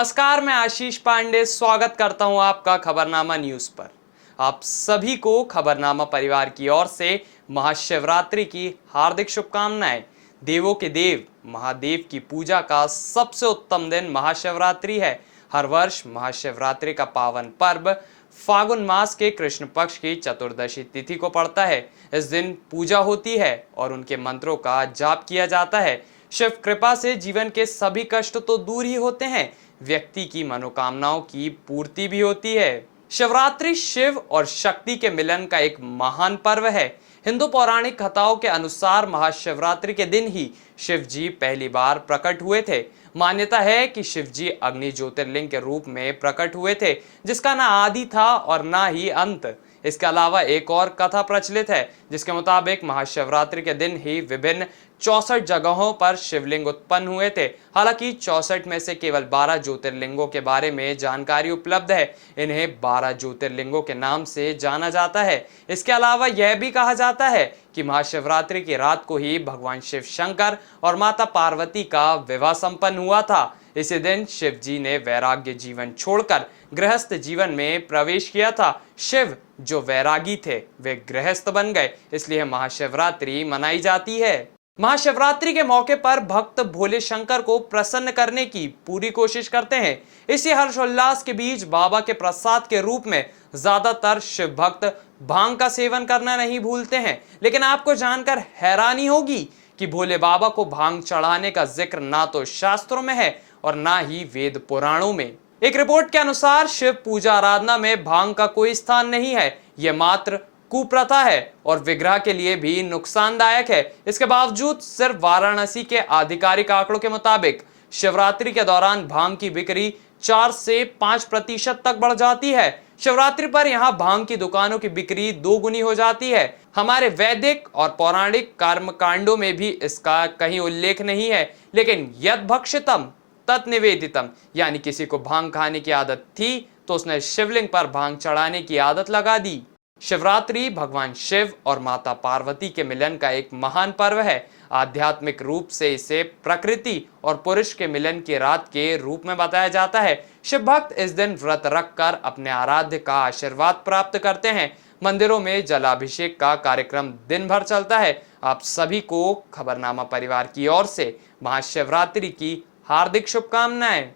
नमस्कार, मैं आशीष पांडे स्वागत करता हूं आपका खबरनामा न्यूज पर। आप सभी को खबरनामा परिवार की ओर से महाशिवरात्रि की हार्दिक शुभकामनाएं। देवों के देव महादेव की पूजा का सबसे उत्तम दिन महाशिवरात्रि है। हर वर्ष महाशिवरात्रि का पावन पर्व फागुन मास के कृष्ण पक्ष की चतुर्दशी तिथि को पड़ता है। इस दिन पूजा होती है और उनके मंत्रों का जाप किया जाता है। शिव कृपा से जीवन के सभी कष्ट तो दूर ही होते हैं, व्यक्ति की मनोकामनाओं की पूर्ति भी होती है। शिवरात्रि शिव और शक्ति के मिलन का एक महान पर्व है। हिंदू पौराणिक कथाओं के अनुसार महाशिवरात्रि के दिन ही शिव जी पहली बार प्रकट हुए थे। मान्यता है कि शिव जी अग्नि ज्योतिर्लिंग के रूप में प्रकट हुए थे, जिसका ना आदि था और ना ही अंत। इसके अलावा एक और कथा प्रचलित है, जिसके मुताबिक महाशिवरात्रि के दिन ही विभिन्न 64 जगहों पर शिवलिंग उत्पन्न हुए थे। हालांकि 64 में से केवल 12 ज्योतिर्लिंगों के बारे में जानकारी उपलब्ध है। इन्हें 12 ज्योतिर्लिंगों के नाम से जाना जाता है। इसके अलावा यह भी कहा जाता है कि महाशिवरात्रि की रात को ही भगवान शिव शंकर और माता पार्वती का विवाह संपन्न हुआ था। इसी दिन शिव जी ने वैराग्य जीवन छोड़कर गृहस्थ जीवन में प्रवेश किया था। शिव जो वैरागी थे वे गृहस्थ बन गए, इसलिए महाशिवरात्रि मनाई जाती है। महाशिवरात्रि के मौके पर भक्त भोले शंकर को प्रसन्न करने की पूरी कोशिश करते हैं। इसी हर्षोल्लास के बीच बाबा के प्रसाद के रूप में ज्यादातर शिव भक्त भांग का सेवन करना नहीं भूलते हैं। लेकिन आपको जानकर हैरानी होगी कि भोले बाबा को भांग चढ़ाने का जिक्र ना तो शास्त्रों में है और ना ही वेद पुराणों में। एक रिपोर्ट के अनुसार शिव पूजा आराधना में भांग का कोई स्थान नहीं है। यह मात्र कुप्रथा है और विग्रह के लिए भी नुकसानदायक है। इसके बावजूद सिर्फ वाराणसी के आधिकारिक आंकड़ों के मुताबिक शिवरात्रि के दौरान भांग की बिक्री 4 से 5% तक बढ़ जाती है। शिवरात्रि पर यहाँ भांग की दुकानों की बिक्री 2 गुनी हो जाती है। हमारे वैदिक और पौराणिक कर्मकांडों में भी इसका कहीं उल्लेख नहीं है, लेकिन यद भक्षितम तत् निवेदितम, यानी किसी को भांग खाने की आदत थी तो उसने शिवलिंग पर भांग चढ़ाने की आदत लगा दी। शिवरात्रि भगवान शिव और माता पार्वती के मिलन का एक महान पर्व है। आध्यात्मिक रूप से इसे प्रकृति और पुरुष के मिलन की रात के रूप में बताया जाता है। शिव भक्त इस दिन व्रत रखकर अपने आराध्य का आशीर्वाद प्राप्त करते हैं। मंदिरों में जलाभिषेक का कार्यक्रम दिन भर चलता है। आप सभी को खबरनामा परिवार की ओर से महाशिवरात्रि की हार्दिक शुभकामनाएं।